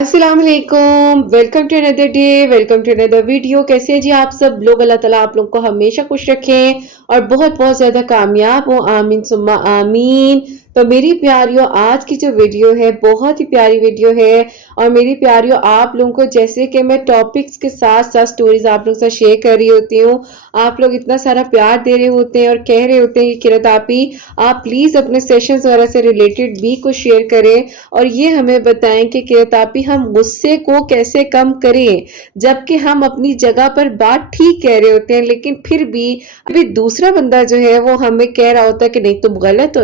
अस्सलाम वालेकुम, welcome to another day, welcome to another video. कैसे हैं जी आप सब लोग? अल्लाह ताला आप लोग को हमेशा खुश रखें और बहुत बहुत ज्यादा कामयाब हो, आमीन सुम्मा आमीन। तो मेरी प्यारियों, आज की जो वीडियो है बहुत ही प्यारी वीडियो है। और मेरी प्यारियों, आप लोगों को जैसे कि मैं टॉपिक्स के साथ साथ स्टोरीज आप लोगों से शेयर कर रही होती हूँ, आप लोग इतना सारा प्यार दे रहे होते हैं और कह रहे होते हैं कि किरत आप प्लीज अपने सेशंस वगैरह से रिलेटेड भी कुछ शेयर करें और ये हमें बताएं कि किरत हम गुस्से को कैसे कम करें, जबकि हम अपनी जगह पर बात ठीक कह रहे होते हैं, लेकिन फिर भी अभी दूसरा बंदा जो है वो हमें कह रहा होता है कि नहीं तुम गलत,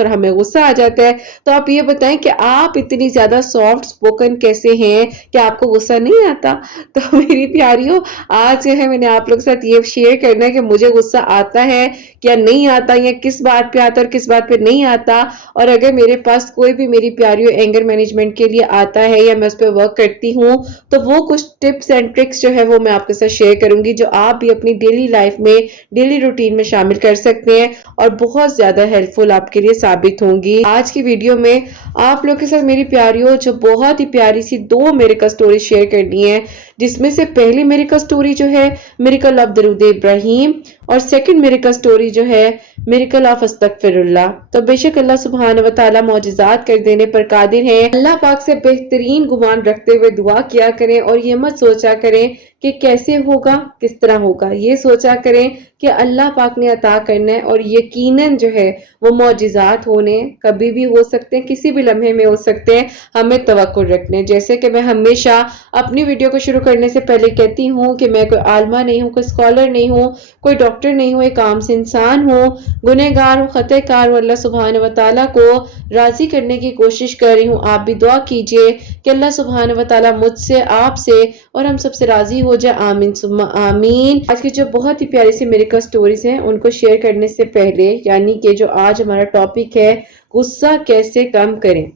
और हमें गुस्सा आ जाता है। तो आप ये बताएं कि आप इतनी ज्यादा सॉफ्ट स्पोकन कैसे हैं कि आपको गुस्सा नहीं आता? तो मेरी प्यारियों, आज जो है मैंने आप लोग के साथ ये शेयर करना है कि मुझे गुस्सा आता है क्या नहीं आता, या किस बात पे आता और किस बात पे नहीं आता। और अगर मेरे पास कोई भी मेरी प्यारियों एंगर मैनेजमेंट के लिए आता है या मैं उस पर वर्क करती हूँ, तो वो कुछ टिप्स एंड ट्रिक्स जो है वो मैं आपके साथ शेयर करूंगी, जो आप भी अपनी डेली लाइफ में, डेली रूटीन में शामिल कर सकते हैं और बहुत ज्यादा हेल्पफुल आपके लिए साबित होंगी। आज की वीडियो में आप लोग के साथ मेरी प्यारियों जो बहुत ही प्यारी सी दो मेरिकल स्टोरी शेयर करनी है, जिसमें से पहली मेरिकल स्टोरी जो है मिरेकल ऑफ दरूद इब्राहिम, और सेकंड मेरिकल स्टोरी जो है मिरेकल ऑफ अस्तगफिरुल्लाह। तो बेशक अल्लाह सुब्हान व तआला मौजिज़ात कर देने पर कादिर है। अल्लाह पाक से बेहतरीन गुमान रखते हुए दुआ किया करें और ये मत सोचा करें कि कैसे होगा, किस तरह होगा। ये सोचा करें कि अल्लाह पाक ने अता करना है और यकीनन जो है वो मौजिज़ात होने कभी भी हो सकते हैं, किसी भी लम्हे में हो सकते हैं। हमें तवक्कुल रखने, जैसे कि मैं हमेशा अपनी वीडियो को शुरू करने से पहले कहती हूँ कि मैं कोई आलमा नहीं हूँ, कोई स्कॉलर नहीं हूँ, कोई डॉक्टर नहीं हूँ, एक आम से इंसान हूँ, गुनहगार हूँ, खतकार हूँ। अल्लाह सुब्हान व तआला को राजी करने की कोशिश कर रही हूँ। आप भी दुआ कीजिए कि अल्लाह सुब्हान व तआला मुझसे, आपसे और हम सबसे राजी हो जाए, आमीन सुम्मा आमीन। आज की जो बहुत ही प्यारी सी मेरिकल स्टोरीज हैं उनको शेयर करने से पहले, यानी कि जो आज हमारा टॉपिक है गुस्सा कैसे कम करें।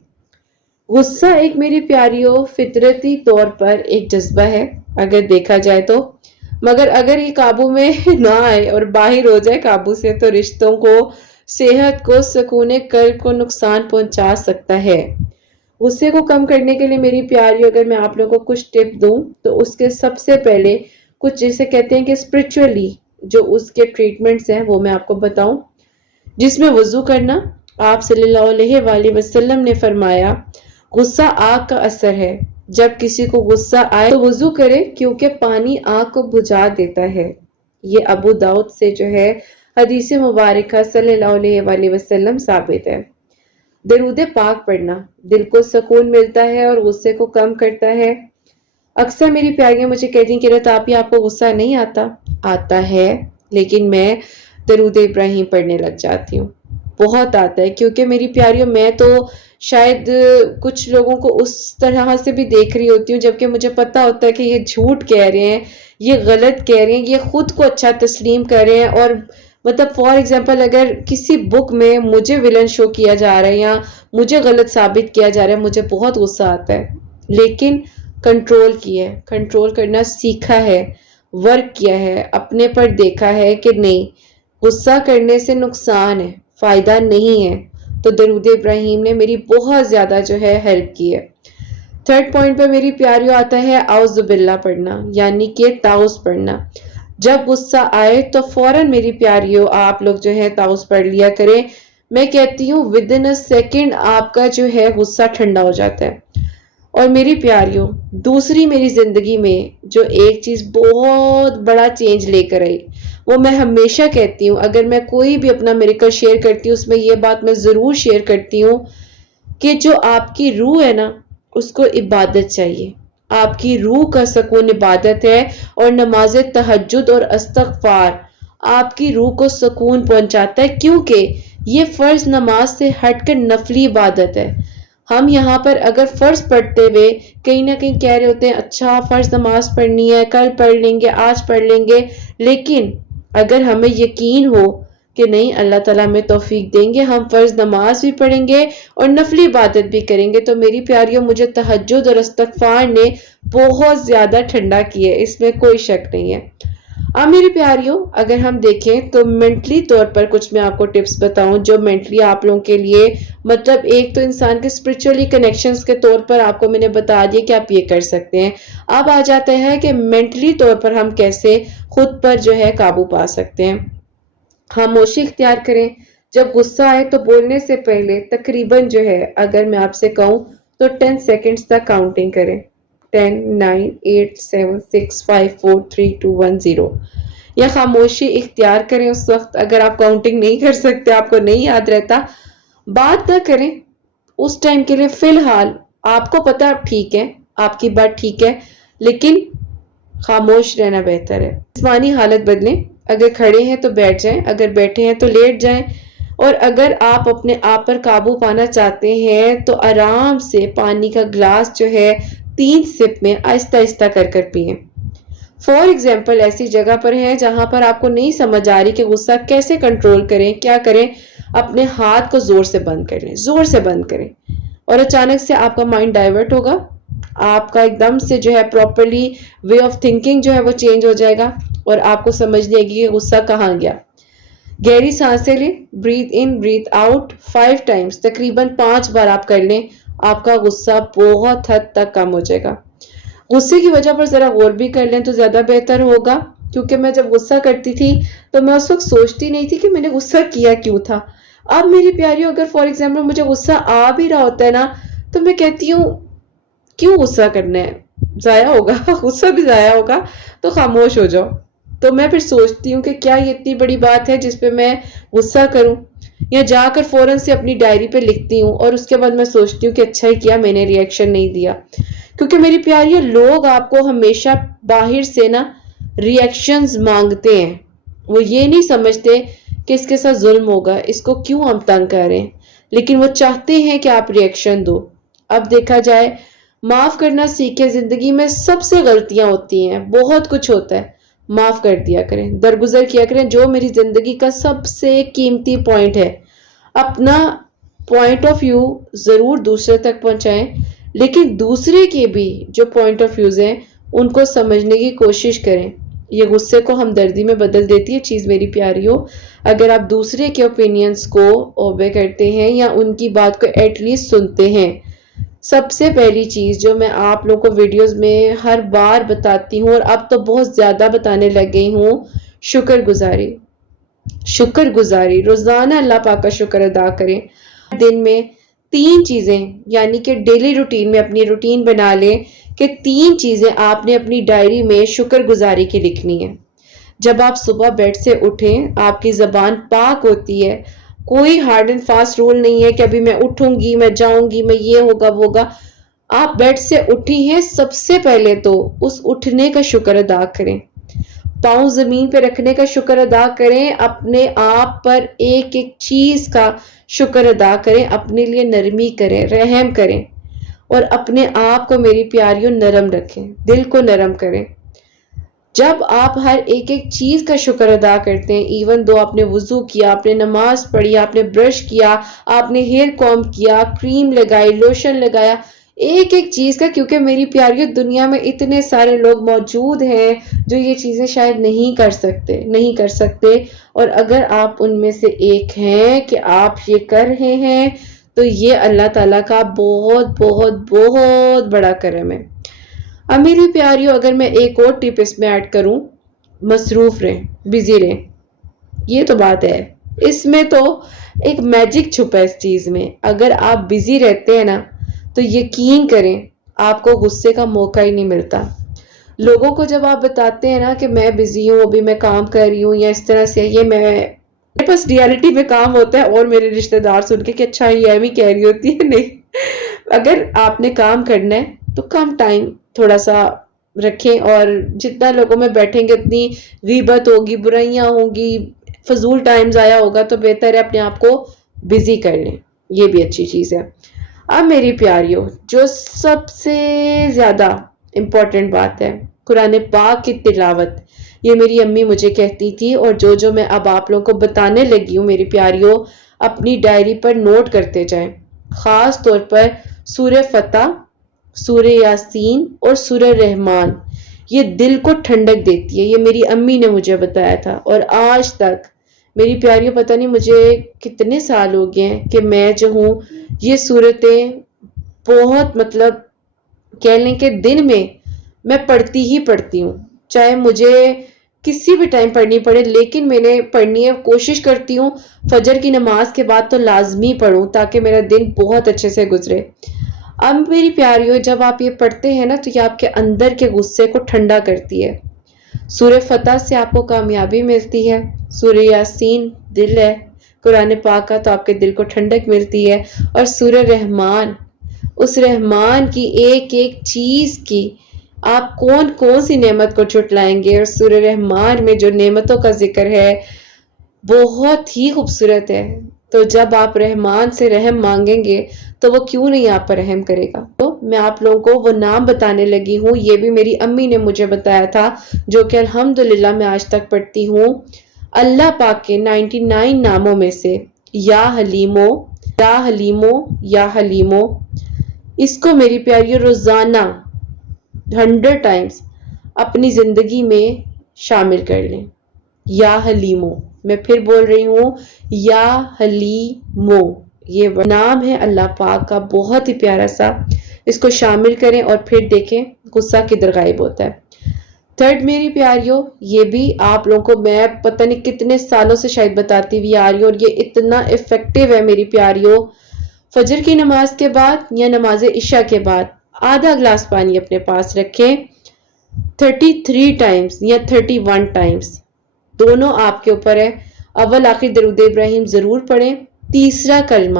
गुस्सा एक मेरी प्यारियों फितरती तौर पर एक जज्बा है अगर देखा जाए तो, मगर अगर ये काबू में ना आए और बाहर हो जाए काबू से तो रिश्तों को, सेहत को, सुकून कल्ब को नुकसान पहुंचा सकता है। गुस्से को कम करने के लिए मेरी प्यारियों, अगर मैं आप लोगों को कुछ टिप दूं तो उसके सबसे पहले कुछ जिसे कहते हैं कि स्पिरिचुअली जो उसके ट्रीटमेंट्स हैं वो मैं आपको बताऊं, जिसमें वजू करना। आप सल्लल्लाहु अलैहि वसल्लम ने फरमाया गुस्सा आग का असर है, जब किसी को गुस्सा आए तो वजू करे क्योंकि पानी आग को बुझा देता है। ये अबू दाऊद से जो है हदीस मुबारक सल्लल्लाहु अलैहि वसल्लम साबित है। दरूद पाक पढ़ना दिल को सुकून मिलता है और गुस्से को कम करता है। अक्सर मेरी प्यारियां मुझे कहती हैं कि तापी आपको गुस्सा नहीं आता? आता है, लेकिन मैं दरूद इब्राहिम पढ़ने लग जाती हूँ। बहुत आता है, क्योंकि मेरी प्यारियों मैं तो शायद कुछ लोगों को उस तरह से भी देख रही होती हूँ, जबकि मुझे पता होता है कि ये झूठ कह रहे हैं, ये गलत कह रहे हैं, ये खुद को अच्छा तस्लीम कर रहे हैं। और मतलब फॉर एग्जांपल अगर किसी बुक में मुझे विलन शो किया जा रहा है या मुझे गलत साबित किया जा रहा है, मुझे बहुत गुस्सा आता है, लेकिन कंट्रोल किया है, कंट्रोल करना सीखा है, वर्क किया है, अपने पर देखा है कि नहीं, गुस्सा करने से नुकसान है, फायदा नहीं है। तो दरूद इब्राहिम ने मेरी बहुत ज्यादा जो है हेल्प की है। थर्ड पॉइंट पे मेरी प्यारियों आता है आउज़ुबिल्लाह पढ़ना, यानी कि ताउस पढ़ना। जब गुस्सा आए तो फौरन मेरी प्यारियों आप लोग जो है ताउस पढ़ लिया करें। मैं कहती हूँ विद इन अ सेकेंड आपका जो है गुस्सा ठंडा हो जाता है। और मेरी प्यारियों, दूसरी मेरी जिंदगी में जो एक चीज बहुत बड़ा चेंज लेकर आई, वो मैं हमेशा कहती हूँ, अगर मैं कोई भी अपना मिरेकल शेयर करती हूँ उसमें ये बात मैं जरूर शेयर करती हूँ कि जो आपकी रूह है ना, उसको इबादत चाहिए। आपकी रूह का सुकून इबादत है, और नमाज तहज्जुद और इस्तगफार आपकी रूह को सुकून पहुंचाता है, क्योंकि ये फर्ज नमाज से हटकर नफली इबादत है। हम यहाँ पर अगर फर्ज पढ़ते हुए कहीं ना कहीं कह रहे होते हैं अच्छा फर्ज नमाज पढ़नी है, कल पढ़ लेंगे, आज पढ़ लेंगे, लेकिन अगर हमें यकीन हो कि नहीं अल्लाह ताला हमें तौफीक देंगे, हम फर्ज नमाज भी पढ़ेंगे और नफली इबादत भी करेंगे, तो मेरी प्यारियों मुझे तहज्जुद और इस्तगफार ने बहुत ज्यादा ठंडा किया है, इसमें कोई शक नहीं है। اب میری پیاریوں اگر ہم دیکھیں تو مینٹلی طور پر کچھ میں آپ کو ٹپس بتاؤں جو مینٹلی آپ لوگوں کے لیے مطلب ایک تو انسان کے اسپرچولی کنیکشنز کے طور پر آپ کو میں نے بتا دیا کہ آپ یہ کر سکتے ہیں. اب آ جاتا ہے کہ مینٹلی طور پر ہم کیسے خود پر جو ہے قابو پا سکتے ہیں. خاموشی اختیار کریں. جب غصہ آئے تو بولنے سے پہلے تقریباً جو ہے اگر میں آپ سے کہوں تو 10 سیکنڈز تک کاؤنٹنگ کریں. 10 9 8 7 6 5 4 3 2 1 0. یا خاموشی اختیار کریں اس وقت اگر آپ کاؤنٹنگ نہیں کر سکتے, آپ کو نہیں یاد رہتا, بات نہ کریں اس ٹائم کے لیے. فی الحال آپ کو پتا آپ ٹھیک ہے, آپ کی بات ٹھیک ہے, لیکن خاموش رہنا بہتر ہے. جسمانی حالت بدلیں. اگر کھڑے ہیں تو بیٹھ جائیں, اگر بیٹھے ہیں تو لیٹ جائیں, اور اگر آپ اپنے آپ پر قابو پانا چاہتے ہیں تو آرام سے پانی کا گلاس جو ہے 3 سپ میں آہستہ آہستہ کر کر پئیں. فار ایگزامپل ایسی جگہ پر ہیں جہاں پر آپ کو نہیں سمجھ آ رہی کہ غصہ کیسے کنٹرول کریں, کیا کریں, اپنے ہاتھ کو زور سے بند کر لیں, زور سے بند کریں, اور اچانک سے آپ کا مائنڈ ڈائیورٹ ہوگا. آپ کا ایک دم سے جو ہے پراپرلی وے آف تھنکنگ جو ہے وہ چینج ہو جائے گا, اور آپ کو سمجھ لے گی کہ غصہ کہاں گیا. گہری سانسیں لیں. بریتھ ان بریتھ آؤٹ 5 ٹائمز, تقریباً 5 بار آپ کر لیں. آپ کا غصہ بہت حد تک کم ہو جائے گا. غصے کی وجہ پر ذرا غور بھی کر لیں تو زیادہ بہتر ہوگا, کیونکہ میں جب غصہ کرتی تھی تو میں اس وقت سوچتی نہیں تھی کہ میں نے غصہ کیا کیوں تھا. اب میری پیاریوں اگر فار ایگزامپل مجھے غصہ آ بھی رہا ہوتا ہے نا, تو میں کہتی ہوں کیوں غصہ کرنا ہے, ضائع ہوگا, غصہ بھی ضائع ہوگا, تو خاموش ہو جاؤ. تو میں پھر سوچتی ہوں کہ کیا یہ اتنی بڑی بات ہے جس پہ میں غصہ کروں, یا جا کر فوراً سے اپنی ڈائری پہ لکھتی ہوں اور اس کے بعد میں سوچتی ہوں کہ اچھا ہی کیا میں نے ری ایکشن نہیں دیا. کیونکہ میری پیاری لوگ آپ کو ہمیشہ باہر سے نا ری ایکشنز مانگتے ہیں. وہ یہ نہیں سمجھتے کہ اس کے ساتھ ظلم ہوگا, اس کو کیوں ہم تنگ کر رہے ہیں, لیکن وہ چاہتے ہیں کہ آپ ری ایکشن دو. اب دیکھا جائے معاف کرنا سیکھیں. زندگی میں سب سے غلطیاں ہوتی ہیں, بہت کچھ ہوتا ہے, معاف کر دیا کریں, درگزر کیا کریں. جو میری زندگی کا سب سے قیمتی پوائنٹ ہے, اپنا پوائنٹ آف ویو ضرور دوسرے تک پہنچائیں, لیکن دوسرے کے بھی جو پوائنٹ آف ویوز ہیں ان کو سمجھنے کی کوشش کریں. یہ غصے کو ہمدردی میں بدل دیتی ہے چیز میری پیاریوں. اگر آپ دوسرے کے اوپینینز کو اوبے کرتے ہیں یا ان کی بات کو ایٹ لیسٹ سنتے ہیں. سب سے پہلی چیز جو میں آپ لوگوں کو ویڈیوز میں ہر بار بتاتی ہوں, اور اب تو بہت زیادہ بتانے لگ گئی ہوں, شکر گزاری. شکر گزاری, روزانہ اللہ پاک کا شکر ادا کریں. دن میں 3 چیزیں, یعنی کہ ڈیلی روٹین میں اپنی روٹین بنا لیں کہ 3 چیزیں آپ نے اپنی ڈائری میں شکر گزاری کی لکھنی ہے. جب آپ صبح بیڈ سے اٹھیں آپ کی زبان پاک ہوتی ہے. کوئی ہارڈ اینڈ فاسٹ رول نہیں ہے کہ ابھی میں اٹھوں گی, میں جاؤں گی, میں یہ ہوگا وہ ہوگا. آپ بیڈ سے اٹھی ہیں, سب سے پہلے تو اس اٹھنے کا شکر ادا کریں. پاؤں زمین پہ رکھنے کا شکر ادا کریں. اپنے آپ پر ایک ایک چیز کا شکر ادا کریں. اپنے لیے نرمی کریں, رحم کریں, اور اپنے آپ کو میری پیاریوں نرم رکھیں, دل کو نرم کریں. جب آپ ہر ایک ایک چیز کا شکر ادا کرتے ہیں, ایون دو آپ نے وضو کیا, آپ نے نماز پڑھی, آپ نے برش کیا, آپ نے ہیئر کوم کیا, کریم لگائی, لوشن لگایا, ایک ایک چیز کا, کیونکہ میری پیاریوں دنیا میں اتنے سارے لوگ موجود ہیں جو یہ چیزیں شاید نہیں کر سکتے, اور اگر آپ ان میں سے ایک ہیں کہ آپ یہ کر رہے ہیں تو یہ اللہ تعالیٰ کا بہت بہت بہت بڑا کرم ہے. اب میری پیاریوں اگر میں ایک اور ٹپ اس میں ایڈ کروں, مصروف رہیں, بزی رہیں. یہ تو بات ہے, اس میں تو ایک میجک چھپا ہے اس چیز میں. اگر آپ بزی رہتے ہیں نا تو یقین کریں آپ کو غصے کا موقع ہی نہیں ملتا. لوگوں کو جب آپ بتاتے ہیں نا کہ میں بزی ہوں, ابھی میں کام کر رہی ہوں, یا اس طرح سے, یہ میرے پاس ریالٹی میں کام ہوتا ہے, اور میرے رشتہ دار سن کے کہ اچھا یہ ایویں کہہ رہی ہوتی ہے. نہیں, اگر آپ نے کام کرنا ہے تو کم ٹائم تھوڑا سا رکھیں, اور جتنا لوگوں میں بیٹھیں گے اتنی غیبت ہوگی, برائیاں ہوں گی, فضول ٹائم ضائع ہوگا, تو بہتر ہے اپنے آپ کو بزی کر لیں. یہ بھی اچھی چیز ہے. اب میری پیاریوں جو سب سے زیادہ امپورٹنٹ بات ہے, قرآن پاک کی تلاوت. یہ میری امی مجھے کہتی تھی, اور جو میں اب آپ لوگوں کو بتانے لگی ہوں میری پیاریوں, اپنی ڈائری پر نوٹ کرتے جائیں. خاص طور پر سورہ فتح, سورہ یاسین اور سورہ رحمان, یہ دل کو ٹھنڈک دیتی ہے، یہ میری امی نے مجھے بتایا تھا، اور آج تک میری پیاریوں پتہ نہیں مجھے کتنے سال ہو گئے ہیں کہ میں جو ہوں یہ صورتیں بہت مطلب کہہ لیں کہ دن میں پڑھتی ہی پڑھتی ہوں، چاہے مجھے کسی بھی ٹائم پڑھنی پڑے، لیکن میں نے پڑھنی ہے، کوشش کرتی ہوں فجر کی نماز کے بعد تو لازمی پڑھوں تاکہ میرا دن بہت اچھے سے گزرے۔ اب میری پیاریوں جب آپ یہ پڑھتے ہیں نا تو یہ آپ کے اندر کے غصے کو ٹھنڈا کرتی ہے۔ سورہ فتح سے آپ کو کامیابی ملتی ہے، سورہ یاسین دل ہے قرآن پاک کا تو آپ کے دل کو ٹھنڈک ملتی ہے، اور سورہ رحمان، اس رحمان کی ایک ایک چیز کی آپ کون کون سی نعمت کو جھٹلائیں گے، اور سورہ رحمان میں جو نعمتوں کا ذکر ہے بہت ہی خوبصورت ہے۔ تو جب آپ رحمان سے رحم مانگیں گے تو وہ کیوں نہیں آپ پر رحم کرے گا۔ تو میں آپ لوگوں کو وہ نام بتانے لگی ہوں، یہ بھی میری امی نے مجھے بتایا تھا، جو کہ الحمدللہ میں آج تک پڑھتی ہوں۔ اللہ پاک کے 99 ناموں میں سے یا حلیمو، یا حلیمو، یا حلیمو، اس کو میری پیاری روزانہ 100 ٹائمز اپنی زندگی میں شامل کر لیں۔ یا حلیمو، میں پھر بول رہی ہوں، یا حلیمو، یہ نام ہے اللہ پاک کا بہت ہی پیارا سا، اس کو شامل کریں اور پھر دیکھیں غصہ کدھر غائب ہوتا ہے۔ تھرڈ میری پیاریوں، یہ بھی آپ لوگوں کو میں پتہ نہیں کتنے سالوں سے شاید بتاتی ہوئی آ رہی ہوں، اور یہ اتنا افیکٹو ہے میری پیاریوں۔ فجر کی نماز کے بعد یا نماز عشاء کے بعد آدھا گلاس پانی اپنے پاس رکھیں، 33 ٹائمز یا 31 ٹائمز، دونوں آپ کے اوپر ہے۔ اول آخر درود ابراہیم ضرور پڑھیں، تیسرا کلمہ،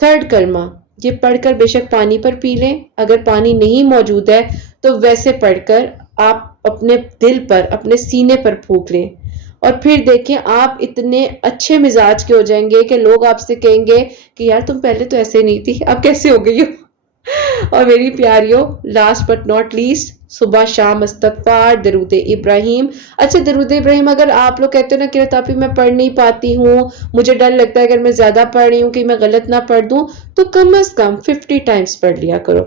تھرڈ کلمہ یہ پڑھ کر بے شک پانی پر پی لیں، اگر پانی نہیں موجود ہے تو ویسے پڑھ کر آپ اپنے دل پر، اپنے سینے پر پھونک لیں، اور پھر دیکھیں آپ اتنے اچھے مزاج کے ہو جائیں گے کہ لوگ آپ سے کہیں گے کہ یار تم پہلے تو ایسے نہیں تھی، اب کیسے ہو گئی ہو۔ اور میری پیاریوں لاسٹ بٹ ناٹ لیسٹ، صبح شام استغفار، درود ابراہیم۔ اچھا درود ابراہیم اگر آپ لوگ کہتے ہو نا کہ تاپی میں پڑھ نہیں پاتی ہوں، مجھے ڈر لگتا ہے اگر میں زیادہ پڑھ رہی ہوں کہ میں غلط نہ پڑھ دوں، تو کم از کم 50 ٹائمز پڑھ لیا کرو۔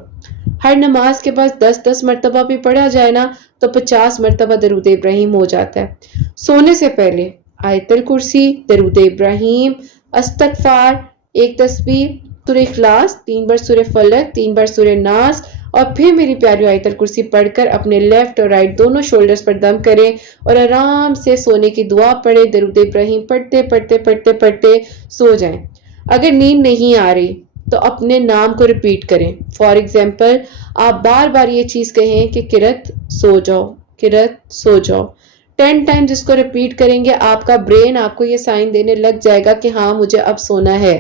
ہر نماز کے بعد 10 مرتبہ بھی پڑھا جائے نا تو 50 مرتبہ درود ابراہیم ہو جاتا ہے۔ سونے سے پہلے آیت الکرسی، درود ابراہیم، استغفار، ایک تسبیح، سورہ اخلاص، 3 بار سورہ فلق، 3 بار سورہ ناس، اور پھر میری پیاری آیت الکرسی پڑھ کر اپنے لیفٹ اور رائٹ دونوں شولڈرز پر دم کریں اور آرام سے سونے کی دعا پڑھیں، درود ابراہیم پڑھتے پڑھتے پڑھتے پڑھتے سو جائیں۔ اگر نیند نہیں آ رہی تو اپنے نام کو ریپیٹ کریں۔ فار ایگزامپل آپ بار بار یہ چیز کہیں کہ کرت سو جاؤ، کرت سو جاؤ، 10 ٹائمز اس کو ریپیٹ کریں گے، آپ کا برین آپ کو یہ سائن دینے لگ جائے گا کہ ہاں مجھے اب سونا ہے۔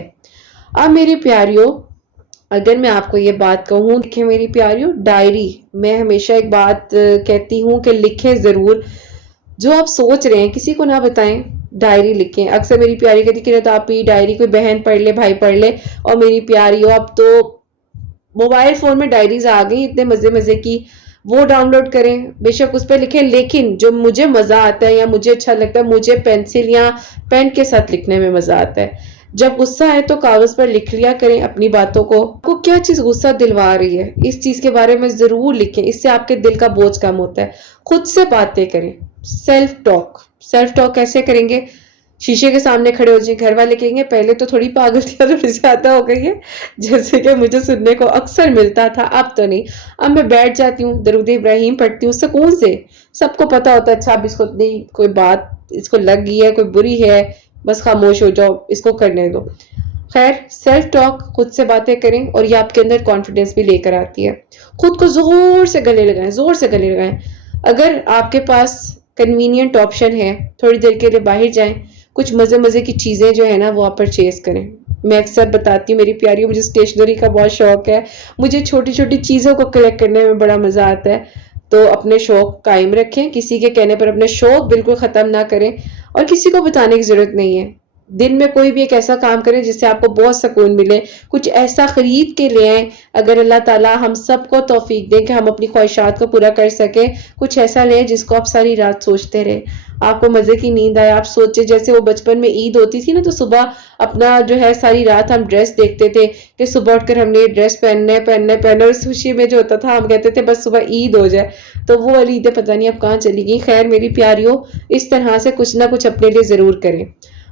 اب میری پیاریوں اگر میں آپ کو یہ بات کہوں، لکھیں میری پیاریوں ڈائری، میں ہمیشہ ایک بات کہتی ہوں کہ لکھیں ضرور، جو آپ سوچ رہے ہیں کسی کو نہ بتائیں، ڈائری لکھیں۔ اکثر میری پیاری کہتی کہ آپ ہی ڈائری کوئی بہن پڑھ لے، بھائی پڑھ لے، اور میری پیاریوں اب تو موبائل فون میں ڈائریز آ گئی اتنے مزے مزے کی، وہ ڈاؤن لوڈ کریں، بے شک اس پہ لکھیں، لیکن جو مجھے مزہ آتا ہے یا مجھے اچھا لگتا ہے، مجھے پینسل یا پین کے ساتھ لکھنے میں مزہ آتا ہے۔ جب غصہ ہے تو کاغذ پر لکھ لیا کریں اپنی باتوں کو، آپ کو کیا چیز غصہ دلوا رہی ہے اس چیز کے بارے میں ضرور لکھیں، اس سے آپ کے دل کا بوجھ کم ہوتا ہے۔ خود سے باتیں کریں، سیلف ٹاک کیسے کریں گے؟ شیشے کے سامنے کھڑے ہو جائیں، گھر والے کہیں گے پہلے تو تھوڑی پاگلتیاں تھوڑی زیادہ ہو گئی ہے، جیسے کہ مجھے سننے کو اکثر ملتا تھا، اب تو نہیں، اب میں بیٹھ جاتی ہوں، درود ابراہیم پڑھتی ہوں سکون سے، سب کو پتا ہوتا ہے اچھا اب اس کو نہیں کوئی بات اس کو لگ گئی ہے، کوئی بری ہے، بس خاموش ہو جاؤ، اس کو کرنے دو۔ خیر سیلف ٹاک، خود سے باتیں کریں، اور یہ آپ کے اندر کانفیڈنس بھی لے کر آتی ہے۔ خود کو زور سے گلے لگائیں، زور سے گلے لگائیں۔ اگر آپ کے پاس کنوینینٹ آپشن ہے تھوڑی دیر کے لیے باہر جائیں، کچھ مزے مزے کی چیزیں جو ہے نا وہ آپ پرچیز کریں۔ میں اکثر بتاتی ہوں میری پیاریوں مجھے اسٹیشنری کا بہت شوق ہے، مجھے چھوٹی چھوٹی چیزوں کو کلیکٹ کرنے میں بڑا مزہ آتا ہے، تو اپنے شوق قائم رکھیں، کسی کے کہنے پر اپنے شوق بالکل ختم نہ کریں، اور کسی کو بتانے کی ضرورت نہیں ہے۔ दिन में कोई भी एक ऐसा काम करें जिससे आपको बहुत सुकून मिले, कुछ ऐसा खरीद के ले आएं। अगर अल्लाह ताला हम सबको तौफीक दे कि हम अपनी ख्वाहिशात को पूरा कर सके, कुछ ऐसा लें जिसको आप सारी रात सोचते रहे, आपको मजे की नींद आए। आप सोचे जैसे वो बचपन में ईद होती थी ना, तो सुबह अपना जो है सारी रात हम ड्रेस देखते थे कि सुबह उठकर हमने ये ड्रेस पहनना और इस खुशी में जो होता था हम कहते थे बस सुबह ईद हो जाए। तो वो वाली ईदें पता नहीं अब कहाँ चली गई। खैर मेरी प्यारियों, इस तरह से कुछ ना कुछ अपने लिए जरूर करें।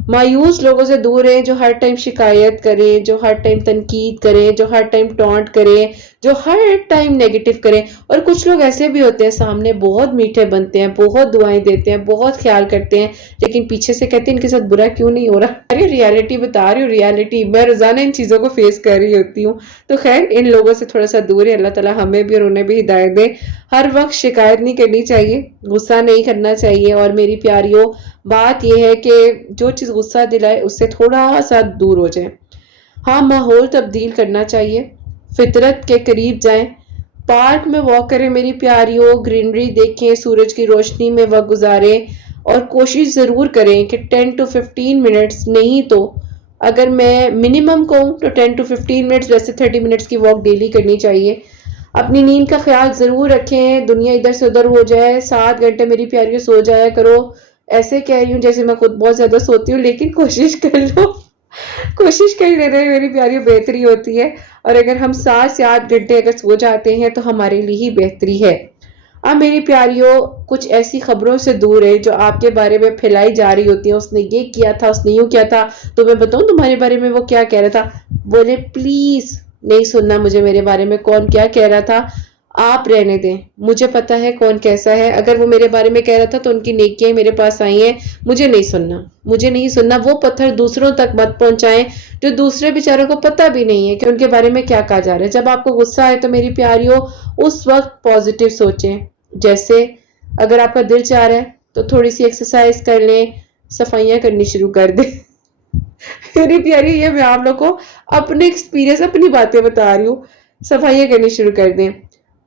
मायूस लोगों से दूर रहें, जो हर टाइम शिकायत करें, जो हर टाइम तनकीद करें, जो हर टाइम टॉन्ट करें, जो हर टाइम नेगेटिव करें। और कुछ लोग ऐसे भी होते हैं, सामने बहुत मीठे बनते हैं, बहुत दुआएं देते हैं, बहुत ख्याल करते हैं, लेकिन पीछे से कहते हैं इनके साथ बुरा क्यों नहीं हो रहा। अरे रियलिटी बता रही हूँ, रियलिटी मैं रोजाना इन चीजों को फेस कर रही होती हूँ। तो खैर इन लोगों से थोड़ा सा दूर है। अल्लाह ताला हमें भी और उन्हें भी हिदायत दे। हर वक्त शिकायत नहीं करनी चाहिए, गुस्सा नहीं करना चाहिए। और मेरी प्यारियों, बात यह है कि जो चीज़ गुस्सा दिलाए उससे थोड़ा सा दूर हो जाए। हाँ, माहौल तब्दील करना चाहिए, फितरत के करीब जाएं, पार्क में वॉक करें मेरी प्यारियों, ग्रीनरी देखें, सूरज की रोशनी में वक्त गुजारें। और कोशिश ज़रूर करें कि 10 to 15 मिनट्स, नहीं तो अगर मैं मिनिमम कहूँ तो 10 to 15 मिनट्स, वैसे 30 मिनट्स की वॉक डेली करनी चाहिए। अपनी नींद का ख्याल ज़रूर रखें, दुनिया इधर से उधर हो जाए, 7 घंटे मेरी प्यारियों सो जाया करो। ऐसे कह रही हूँ जैसे मैं खुद बहुत ज़्यादा सोती हूँ, लेकिन कोशिश कर लो, कोशिश कर लेना मेरी प्यारियों, बेहतरी होती है। और अगर हम 7 से 8 घंटे अगर सो जाते हैं तो हमारे लिए ही बेहतरी है। अब मेरी प्यारियों, कुछ ऐसी खबरों से दूर है जो आपके बारे में फैलाई जा रही होती है, उसने ये किया था, उसने यूँ किया था, तो मैं बताऊँ तुम्हारे बारे में वो क्या कह रहा था। बोले प्लीज नहीं सुनना मुझे मेरे बारे में कौन क्या कह रहा था, आप रहने दें, मुझे पता है कौन कैसा है। अगर वो मेरे बारे में कह रहा था तो उनकी नेकियां मेरे पास आई हैं, मुझे नहीं सुनना, मुझे नहीं सुनना। वो पत्थर दूसरों तक मत पहुंचाएं जो दूसरे बेचारों को पता भी नहीं है कि उनके बारे में क्या कहा जा रहा है। जब आपको गुस्सा आए तो मेरी प्यारियों उस वक्त पॉजिटिव सोचें। जैसे अगर आपका दिल चाह रहा है तो थोड़ी सी एक्सरसाइज कर लें, सफाइयां करनी शुरू कर दें। मेरी प्यारी, ये मैं आप लोग को अपने एक्सपीरियंस, अपनी बातें बता रही हूँ, सफाइयां करनी शुरू कर दें।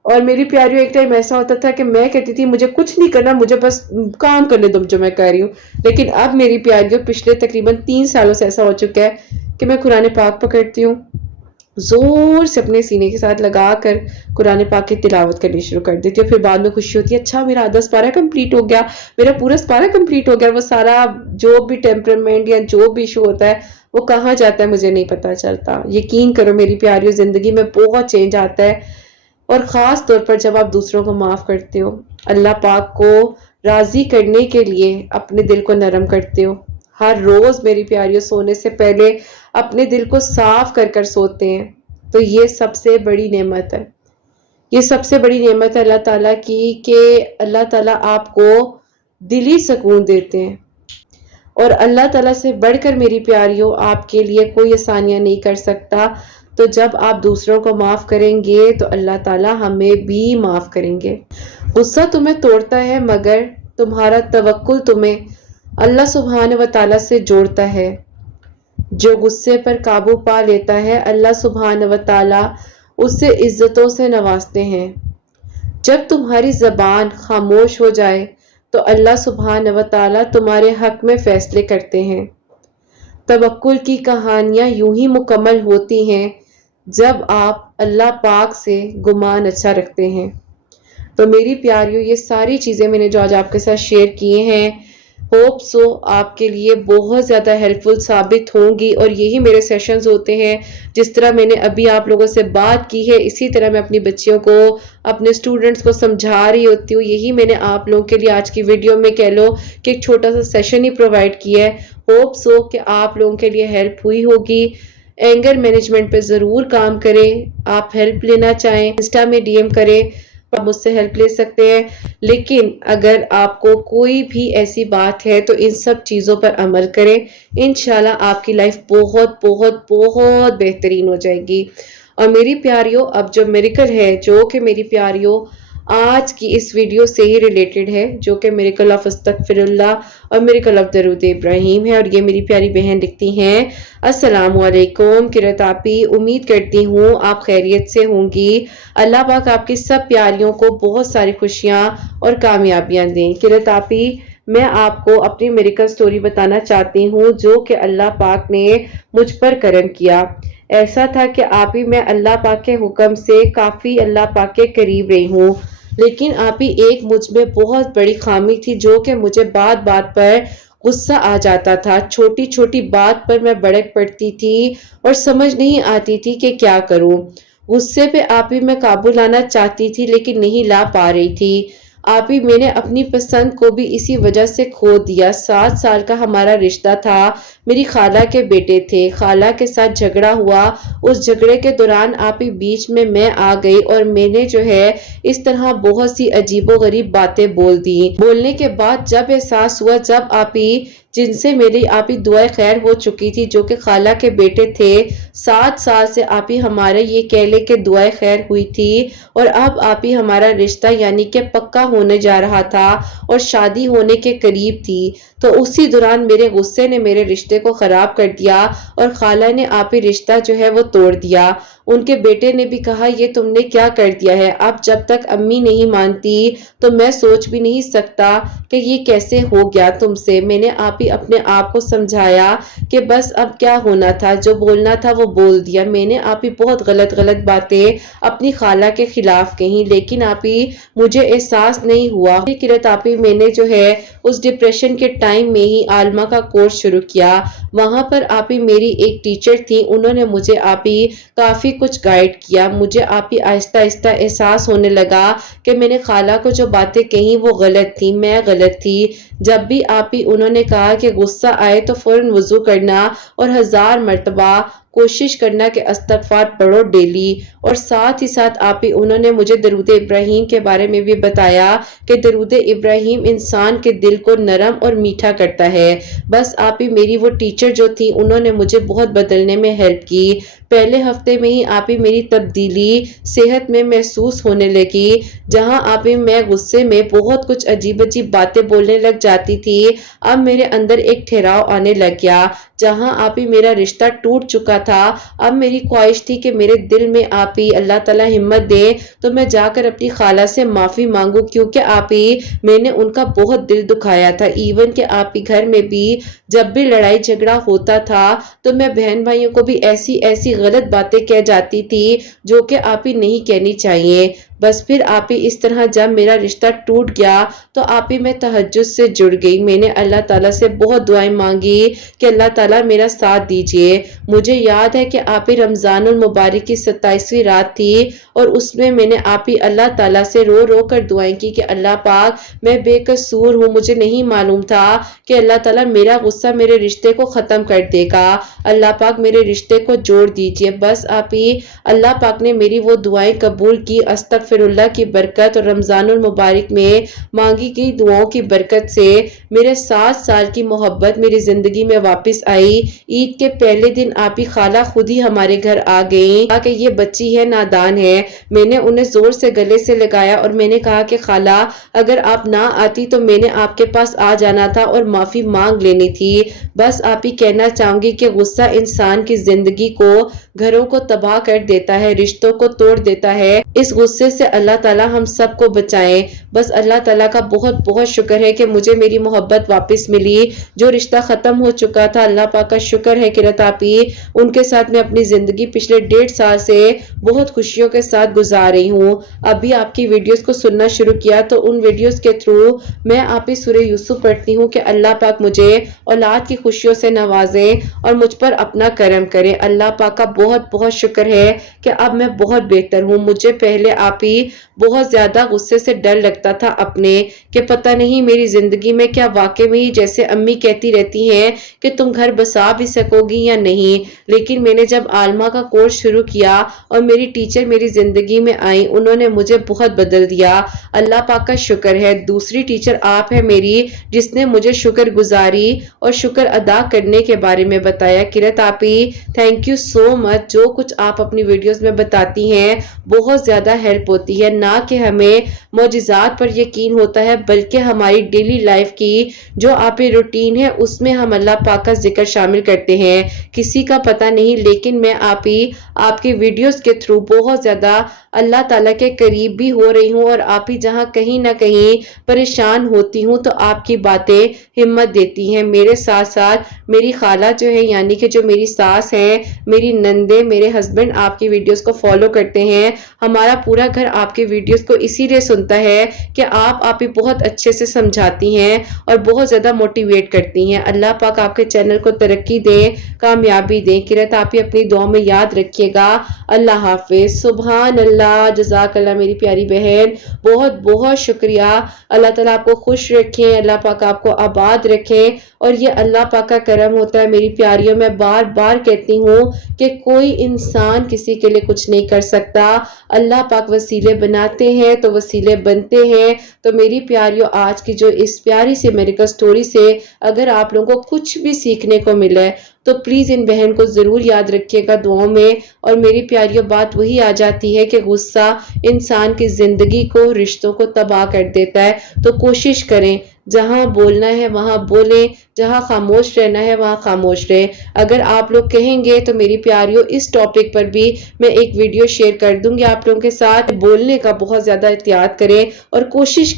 और मेरी प्यारियों, एक टाइम ऐसा होता था कि मैं कहती थी मुझे कुछ नहीं करना, मुझे बस काम करने दो जो मैं कर रही हूँ। लेकिन अब मेरी प्यारियों, पिछले तकरीबन 3 सालों से ऐसा हो चुका है कि मैं कुरान पाक पकड़ती हूँ, जोर से अपने सीने के साथ लगा कर कुरान पाक की तिलावत करनी शुरू कर देती हूँ। फिर बाद में खुशी होती है, अच्छा मेरा आधा पारा कंप्लीट हो गया, मेरा पूरा पारा कंप्लीट हो गया। वो सारा जो भी टेम्परामेंट या जो भी इशू होता है वो कहाँ जाता है मुझे नहीं पता चलता। यकीन करो मेरी प्यारियों, जिंदगी में बहुत चेंज आता है। और ख़ास तौर पर जब आप दूसरों को माफ़ करते हो, अल्लाह पाक को राज़ी करने के लिए अपने दिल को नरम करते हो। हर रोज़ मेरी प्यारियों सोने से पहले अपने दिल को साफ कर कर सोते हैं, तो ये सबसे बड़ी नेमत है। ये सबसे बड़ी नेमत है अल्लाह ताला की कि अल्लाह ताला आपको दिली सुकून देते हैं। और अल्लाह ताला से बढ़कर मेरी प्यारियों आपके लिए कोई आसानियाँ नहीं कर सकता। तो जब आप दूसरों को माफ़ करेंगे तो अल्लाह ताला हमें भी माफ़ करेंगे। गुस्सा तुम्हें तोड़ता है, मगर तुम्हारा तवक्कुल तुम्हें अल्लाह सुब्हान व ताला से जोड़ता है। जो गुस्से पर काबू पा लेता है, अल्लाह सुब्हान व ताला उससे इज्जतों से नवाजते हैं। जब तुम्हारी ज़बान खामोश हो जाए तो अल्लाह सुब्हान व ताला तुम्हारे हक में फैसले करते हैं। तवक्कुल की कहानियाँ यूं ही मुकम्मल होती हैं जब आप अल्लाह पाक से गुमान अच्छा रखते हैं। तो मेरी प्यारियों, ये सारी चीज़ें मैंने जो आज आपके साथ शेयर किए हैं, होप सो आपके लिए बहुत ज़्यादा हेल्पफुल साबित होंगी। और यही मेरे सेशंस होते हैं। जिस तरह मैंने अभी आप लोगों से बात की है, इसी तरह मैं अपनी बच्चियों को, अपने स्टूडेंट्स को समझा रही होती हूँ। यही मैंने आप लोगों के लिए आज की वीडियो में कह लो कि एक छोटा सा सेशन ही प्रोवाइड किया है। होप सो कि आप लोगों के लिए हेल्प हुई होगी। एंगर मैनेजमेंट पे ज़रूर काम करें। आप हेल्प लेना चाहें, इंस्टा में DM करें, आप मुझसे हेल्प ले सकते हैं। लेकिन अगर आपको कोई भी ऐसी बात है तो इन सब चीज़ों पर अमल करें, इंशाल्लाह आपकी लाइफ बहुत बहुत बहुत बेहतरीन हो जाएगी। और मेरी प्यारियों, अब जो मिरेकल है, जो कि मेरी प्यारियों आज की इस वीडियो से ही रिलेटेड है, जो कि मिरेकल ऑफ अस्तगफिरुल्लाह और मिरेकल ऑफ दरूद इब्राहिम है। और ये मेरी प्यारी बहन लिखती हैं, अस्सलामुअलैकुम किरत आपी, उम्मीद करती हूँ आप खैरियत से होंगी। अल्लाह पाक आपकी सब प्यारियों को बहुत सारी खुशियाँ और कामयाबियाँ दें। किरत आपी, میں آپ کو اپنی میریکل سٹوری بتانا چاہتی ہوں جو کہ اللہ پاک نے مجھ پر کرم کیا۔ ایسا تھا کہ آپ ہی میں اللہ پاک کے حکم سے کافی اللہ پاک کے قریب رہی ہوں، لیکن آپ ہی ایک مجھ میں بہت بڑی خامی تھی جو کہ مجھے بات بات پر غصہ آ جاتا تھا۔ چھوٹی چھوٹی بات پر میں بھڑک پڑتی تھی اور سمجھ نہیں آتی تھی کہ کیا کروں۔ غصے پہ آپ ہی میں قابو لانا چاہتی تھی لیکن نہیں لا پا رہی تھی۔ آپ ہی میں نے اپنی پسند کو بھی اسی وجہ سے کھو دیا۔ 7 سال کا ہمارا رشتہ تھا، میری خالہ کے بیٹے تھے، خالہ کے ساتھ جھگڑا ہوا، اس جھگڑے کے دوران آپ ہی بیچ میں آ گئی اور میں نے جو ہے اس طرح بہت سی عجیب و غریب باتیں بول دی۔ بولنے کے بعد جب احساس ہوا، جب آپ ہی جن سے میری آپ ہی دعائیں خیر ہو چکی تھی جو کہ خالہ کے بیٹے تھے، 7 سال سے آپ ہی ہمارے یہ کہہ لے کہ دعائیں خیر ہوئی تھی اور اب آپ ہی ہمارا رشتہ یعنی کہ پکا ہونے جا رہا تھا اور شادی ہونے کے قریب تھی، تو اسی دوران میرے غصے نے میرے رشتے کو خراب کر دیا اور خالہ نے آپ ہی رشتہ جو ہے وہ توڑ دیا۔ ان کے بیٹے نے بھی کہا یہ تم نے کیا کر دیا ہے؟ اب جب تک امی نہیں مانتی تو میں سوچ بھی نہیں سکتا کہ یہ کیسے ہو گیا تم سے۔ میں نے آپ ہی اپنے آپ کو سمجھایا کہ بس اب کیا ہونا تھا، جو بولنا تھا وہ بول دیا۔ میں نے آپ ہی بہت غلط باتیں اپنی خالہ کے خلاف کہیں، لیکن آپ ہی مجھے احساس نہیں ہوا۔ آپ ہی میں نے جو ہے اس ڈپریشن کے ٹائم میں ہی عالمہ کا کورس شروع کیا۔ وہاں پر آپ ہی میری ایک ٹیچر تھی، انہوں نے مجھے آپ ہی کافی کچھ گائیڈ کیا۔ مجھے آپ ہی آہستہ آہستہ احساس ہونے لگا کہ میں نے خالہ کو جو باتیں کہیں وہ غلط تھی، میں غلط تھی۔ جب بھی آپ ہی انہوں نے کہا کہ غصہ آئے تو فوراً وضو کرنا اور 1000 مرتبہ کوشش کرنا کہ استغفار پڑھو ڈیلی، اور ساتھ ہی ساتھ آپ ہی انہوں نے مجھے درود ابراہیم کے بارے میں بھی بتایا کہ درود ابراہیم انسان کے دل کو نرم اور میٹھا کرتا ہے۔ بس آپ ہی میری وہ ٹیچر جو تھی انہوں نے مجھے بہت بدلنے میں ہیلپ کی۔ پہلے ہفتے میں ہی آپ ہی میری تبدیلی صحت میں محسوس ہونے لگی۔ جہاں آپ ہی میں غصے میں بہت کچھ عجیب باتیں بولنے لگ جاتی تھی، اب میرے اندر ایک ٹھہراؤ آنے لگ گیا۔ جہاں آپ ہی میرا رشتہ ٹوٹ چکا تھا، اب میری خواہش تھی کہ میرے دل میں آپ ہی اللہ تعالیٰ ہمت دے تو میں جا کر اپنی خالہ سے معافی مانگوں، کیونکہ آپ ہی میں نے ان کا بہت دل دکھایا تھا۔ ایون کہ آپ ہی گھر میں بھی جب بھی لڑائی جھگڑا ہوتا تھا تو میں بہن بھائیوں کو بھی ایسی غلط باتیں کہہ جاتی تھی جو کہ آپ ہی نہیں کہنی چاہیے۔ بس پھر آپ ہی اس طرح جب میرا رشتہ ٹوٹ گیا تو آپ ہی میں تہجد سے جڑ گئی۔ میں نے اللہ تعالیٰ سے بہت دعائیں مانگی کہ اللہ تعالیٰ میرا ساتھ دیجئے۔ مجھے یاد ہے کہ آپ ہی رمضان المبارک کی 27ویں رات تھی اور اس میں نے آپ ہی اللہ تعالیٰ سے رو رو کر دعائیں کی کہ اللہ پاک میں بے قصور ہوں، مجھے نہیں معلوم تھا کہ اللہ تعالیٰ میرا غصہ میرے رشتے کو ختم کر دے گا، اللہ پاک میرے رشتے کو جوڑ دیجئے۔ بس آپ ہی اللہ پاک نے میری وہ دعائیں قبول کی۔ استغفر اللہ کی برکت اور رمضان المبارک میں مانگی گئی دعاؤں کی برکت سے میرے 7 سال کی محبت میری زندگی میں واپس آئی۔ عید کے پہلے دن آپ ہی خالہ خود ہی ہمارے گھر آ گئیں، کہا کہ یہ بچی ہے نادان ہے۔ میں نے انہیں زور سے گلے سے لگایا اور میں نے کہا کہ خالہ اگر آپ نہ آتی تو میں نے آپ کے پاس آ جانا تھا اور معافی مانگ لینی تھی۔ بس آپ ہی کہنا چاہوں گی کہ غصہ انسان کی زندگی کو، گھروں کو تباہ کر دیتا ہے، رشتوں کو توڑ دیتا ہے۔ اس غصے سے اللہ تعالیٰ ہم سب کو بچائیں۔ بس اللہ تعالیٰ کا بہت بہت شکر ہے کہ مجھے میری محبت واپس ملی، جو رشتہ ختم ہو چکا تھا اللہ پاک کا شکر ہے کہ رتاپی ان کے ساتھ میں اپنی زندگی پچھلے 1.5 سال سے بہت خوشیوں کے ساتھ گزار رہی ہوں۔ ابھی آپ کی ویڈیوز کو سننا شروع کیا تو ان ویڈیوز کے تھرو میں آپ ہی سورہ یوسف پڑھتی ہوں کہ اللہ پاک مجھے اولاد کی خوشیوں سے نوازیں اور مجھ پر اپنا کرم کریں۔ اللہ پاک کا بہت بہت شکر ہے کہ اب میں بہت بہتر ہوں۔ مجھے پہلے آپ ہی بہت زیادہ غصے سے ڈر لگتا تھا اپنے کہ پتہ نہیں میری زندگی میں کیا واقع میں ہی جیسے امی کہتی رہتی ہیں کہ تم گھر بسا بھی سکو گی یا نہیں، لیکن میں نے جب عالمہ کا کورس شروع کیا اور میری ٹیچر میری زندگی میں آئیں، انہوں نے مجھے بہت بدل دیا۔ اللہ پاک کا شکر ہے۔ دوسری ٹیچر آپ ہے میری جس نے مجھے شکر گزاری اور شکر ادا کرنے کے بارے میں بتایا۔ کرت آپ ہی تھینک یو سو مچ، جو کچھ آپ اپنی ویڈیوز میں بتاتی ہیں بہت زیادہ ہیلپ ہوتی ہے۔ نہ کہ ہمیں معجزات پر یقین ہوتا ہے بلکہ ہماری ڈیلی لائف کی جو آپ ہی روٹین ہے اس میں ہم اللہ پاک کا ذکر شامل کرتے ہیں۔ کسی کا پتہ نہیں لیکن میں آپ ہی آپ کی ویڈیوز کے تھرو بہت زیادہ اللہ تعالیٰ کے قریب بھی ہو رہی ہوں اور آپ ہی जहां कहीं ना कहीं परेशान होती हूँ तो आपकी बातें हिम्मत देती हैं। मेरे साथ साथ मेरी खाला जो है यानी कि जो मेरी सास है, मेरी नंदे, मेरे हस्बैंड आपकी वीडियोस को फॉलो करते हैं। हमारा पूरा घर आपके वीडियोस को इसीलिए सुनता है कि आप ही बहुत अच्छे से समझाती हैं और बहुत ज़्यादा मोटिवेट करती हैं। अल्लाह पाक आपके चैनल को तरक्की दे, कामयाबी दे। किरत आप ही अपनी दुआ में याद रखिएगा। अल्लाह हाफिज। सुभान अल्लाह, जज़ाकल्लाह मेरी प्यारी बहन, बहुत बहुत शुक्रिया। अल्लाह ताला आपको खुश रखें, अल्लाह पाक आपको आबाद रखें। और ये अल्लाह पाक का करम होता है मेरी प्यारियों। मैं बार बार कहती हूँ कि कोई इंसान किसी के लिए कुछ नहीं कर सकता, अल्लाह पाक वसीले बनाते हैं तो वसीले बनते हैं। तो मेरी प्यारियों, आज की जो इस प्यारी सी मेडिकल स्टोरी से अगर आप लोगों को कुछ भी सीखने को मिले तो प्लीज इन बहन को जरूर याद रखिएगा दुआओं में। और मेरी प्यारियों, बात वही आ जाती है कि गुस्सा इंसान की जिंदगी को, रिश्तों को तबाह कर देता है। तो कोशिश करें जहां बोलना है वहां बोलें, जहां खामोश रहना है वहां खामोश रहे। अगर आप लोग कहेंगे तो मेरी प्यारियों, इस टॉपिक पर भी मैं एक वीडियो शेयर कर दूंगी आप लोगों के साथ। बोलने का बहुत ज्यादा एहतियात करें और कोशिश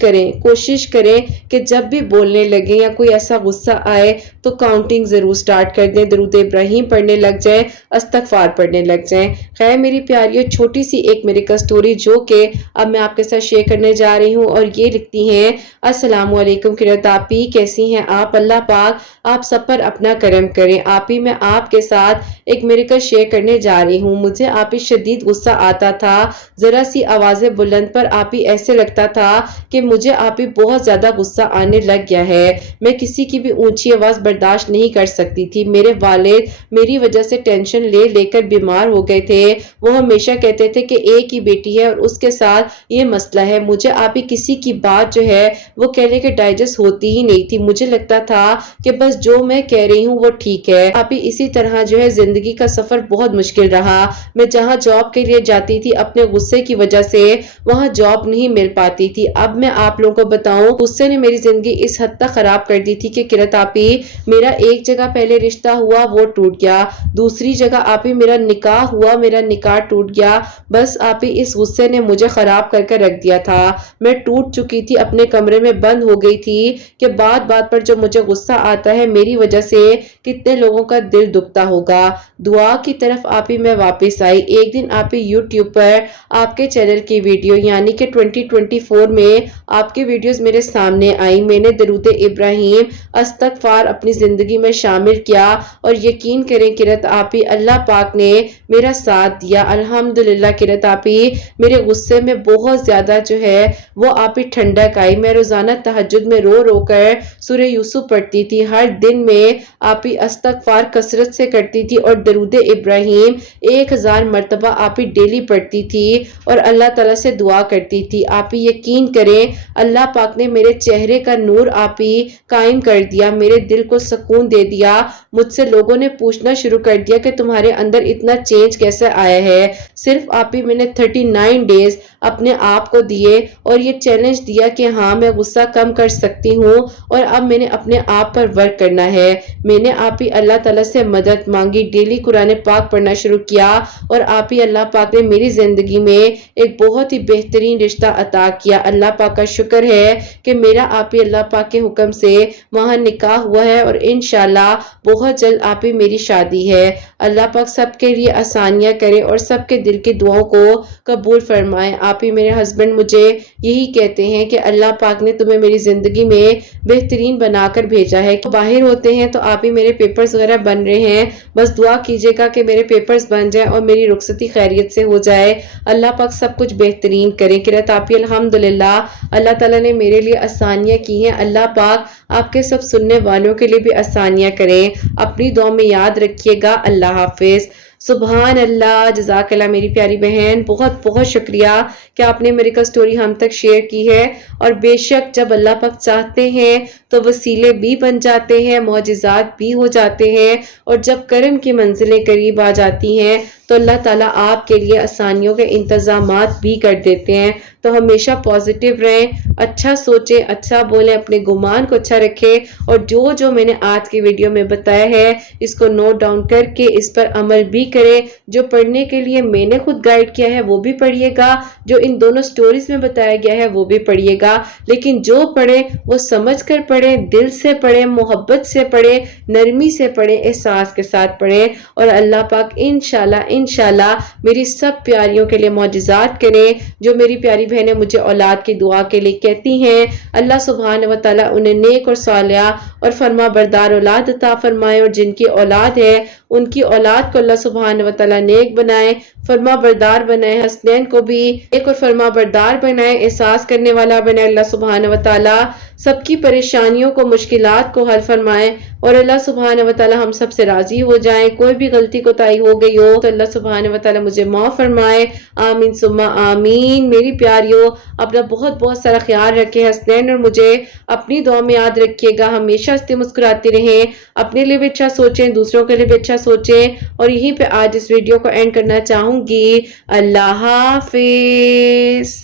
करें कि जब भी बोलने लगे या कोई ऐसा गुस्सा आए तो काउंटिंग जरूर स्टार्ट कर दें, दरूद इब्राहिम पढ़ने लग जाए, इस्तगफार पढ़ने लग जाए। खैर मेरी प्यारियों, छोटी सी एक मेडिकल स्टोरी जो कि अब मैं आपके साथ शेयर करने जा रही हूँ। और ये लिखती हैं, अस्सलाम वालेकुम किरत आपी, कैसी हैं आप? अल्लाह पाक आप सब पर अपना करम करें। आप ही मैं आपके साथ एक मेडिकल शेयर करने जा रही हूँ। मुझे आप ही शदीद गुस्सा आता था, जरा सी आवाजें बुलंद पर आप ही ऐसे लगता था कि मुझे आप ही बहुत ज्यादा गुस्सा आने लग गया है। मैं किसी की भी ऊंची आवाज बर्दाश्त नहीं कर सकती थी। मेरे वालिद मेरी वजह से टेंशन ले लेकर बीमार हो गए थे। वो हमेशा कहते थे कि एक ही बेटी है और उसके साथ ये मसला है। मुझे आप ही किसी की बात जो है वो कहने के डाइजेस्ट होती ही नहीं थी। मुझे लगता था कि बस जो मैं कह रही हूँ वो ठीक है। आप ही इसी तरह जो है जिंदगी का सफर बहुत मुश्किल रहा। मैं जहाँ जॉब के लिए जाती थी अपने गुस्से की वजह से वहाँ जॉब नहीं मिल पाती थी। अब मैं आप लोगों को बताऊं, गुस्से ने मेरी जिंदगी इस हद तक खराब कर दी थी कि किरत आप ही मेरा एक जगह पहले रिश्ता हुआ वो टूट गया, दूसरी जगह आप ही मेरा निकाह हुआ, मेरा निकाह टूट गया। बस आप ही इस गुस्से ने मुझे खराब करके रख दिया था। मैं टूट चुकी थी, अपने कमरे में बंद हो गई थी कि बात बात पर जो मुझे गुस्सा आता है मेरी वजह से कितने लोगों का दिल दुखता होगा। दुआ की तरफ आप ही मैं वापस आई। एक दिन आप ही यूट्यूब पर आपके चैनल की वीडियो यानी कि 2024 में आपकी वीडियोस मेरे सामने आई। मैंने दरूद इब्राहिम, इस्तगफार अपनी जिंदगी में शामिल किया और यकीन करें किरत आप ही अल्लाह पाक ने मेरा साथ दिया। अल्हम्दुलिल्लाह किरत आप ही मेरे गुस्से में बहुत ज्यादा जो है वो आप ही ठंडक आई। मैं रोजाना तहज्जुद में रो रो कर सूरह यूसुफ पढ़ती थी। हर दिन में आप ही इस्तगफार कसरत से करती थी और दरूद इब्राहिम 1000 मरतबा आप ही डेली पढ़ती थी और अल्लाह ताला से दुआ करती थी। आप ही यकीन करें अल्लाह पाक ने मेरे चेहरे का नूर आप ही कायम कर दिया, मेरे दिल को सुकून दे दिया। मुझसे लोगों ने पूछना शुरू कर दिया कि तुम्हारे अंदर इतना चेंज कैसे आया है। सिर्फ आप ही मैंने 39 डेज अपने आप को दिए और ये चैलेंज दिया कि हाँ मैं गुस्सा कम कर सकती हूँ और अब मैंने अपने आप पर वर्क करना है। मैंने आप ही अल्लाह ताला से मदद मांगी, डेली कुरान पाक पढ़ना शुरू किया और आप ही अल्लाह पाक ने मेरी जिंदगी में एक बहुत ही बेहतरीन रिश्ता अता किया। अल्लाह पाक का शुक्र है कि मेरा आप ही अल्लाह पाक के हुक्म से वहां निकाह हुआ है और इंशाल्लाह बहुत जल्द आप ही मेरी शादी है। अल्लाह पाक सबके लिए आसानियां करे और सबके दिल की दुआओं को कबूल फरमाए। आप ही मेरे हस्बैंड मुझे यही कहते हैं कि अल्लाह पाक ने तुम्हें मेरी जिंदगी में बेहतरीन बनाकर भेजा है। तो बाहर होते हैं तो आप ही मेरे पेपर्स वगैरह बन रहे हैं, बस दुआ कीजिएगा कि मेरे पेपर्स बन जाए और मेरी रुखसती खैरियत से हो जाए। अल्लाह पाक सब कुछ बेहतरीन करे। किरत आप ही अल्हम्दुलिल्लाह अल्लाह ताला ने मेरे लिए आसानियां की हैं। अल्लाह पाक आपके सब सुनने वालों के लिए भी आसानियां करें। अपनी दुआ में याद रखिएगा। अल्लाह हाफिज। सुभान अल्लाह, जज़ाकल्लाह मेरी प्यारी बहन, बहुत बहुत शुक्रिया कि आपने मेडिकल स्टोरी हम तक शेयर की है। और बेशक जब अल्लाह पाक चाहते हैं तो वसीले भी बन जाते हैं, मौजिज़ात भी हो जाते हैं और जब करम की मंजिलें करीब आ जाती हैं تو اللہ تعالیٰ آپ کے لیے آسانیوں کے انتظامات بھی کر دیتے ہیں۔ تو ہمیشہ پازیٹیو رہیں، اچھا سوچیں، اچھا بولیں، اپنے گمان کو اچھا رکھیں، اور جو میں نے آج کی ویڈیو میں بتایا ہے اس کو نوٹ ڈاؤن کر کے اس پر عمل بھی کریں۔ جو پڑھنے کے لیے میں نے خود گائیڈ کیا ہے وہ بھی پڑھیے گا، جو ان دونوں سٹوریز میں بتایا گیا ہے وہ بھی پڑھیے گا، لیکن جو پڑھیں وہ سمجھ کر پڑھیں، دل سے پڑھیں، محبت سے پڑھیں، نرمی سے پڑھیں، احساس کے ساتھ پڑھیں، اور اللہ پاک انشاءاللہ میری سب پیاریوں کے لیے معجزات کریں۔ جو میری پیاری بہنیں مجھے اولاد کی دعا کے لیے کہتی ہیں، اللہ سبحانہ و تعالیٰ انہیں نیک اور صالحہ اور فرما بردار اولاد عطا فرمائے، اور جن کی اولاد ہے ان کی اولاد کو اللہ سبحانہ و تعالیٰ نیک بنائے، فرما بردار بنائے، حسنین کو بھی ایک اور فرما بردار بنائے، احساس کرنے والا بنائے۔ اللہ سبحانہ و تعالیٰ سب کی پریشانیوں کو، مشکلات کو حل فرمائے، اور اللہ سبحانہ و تعالیٰ ہم سب سے راضی ہو جائیں۔ کوئی بھی غلطی کوتاہی ہو گئی ہو تو اللہ سبحانہ و تعالیٰ مجھے معاف فرمائے، آمین ثم آمین۔ میری پیاریوں، اپنا بہت سارا خیال رکھیں، حسنین اور مجھے اپنی دعا میں یاد رکھیے گا، ہمیشہ ہنستے مسکراتے رہیں، اپنے لیے بھی اچھا سوچیں، دوسروں کے لیے بھی اچھا سوچیں، اور یہیں پہ آج اس ویڈیو کو اینڈ کرنا چاہوں گی۔ اللہ حافظ۔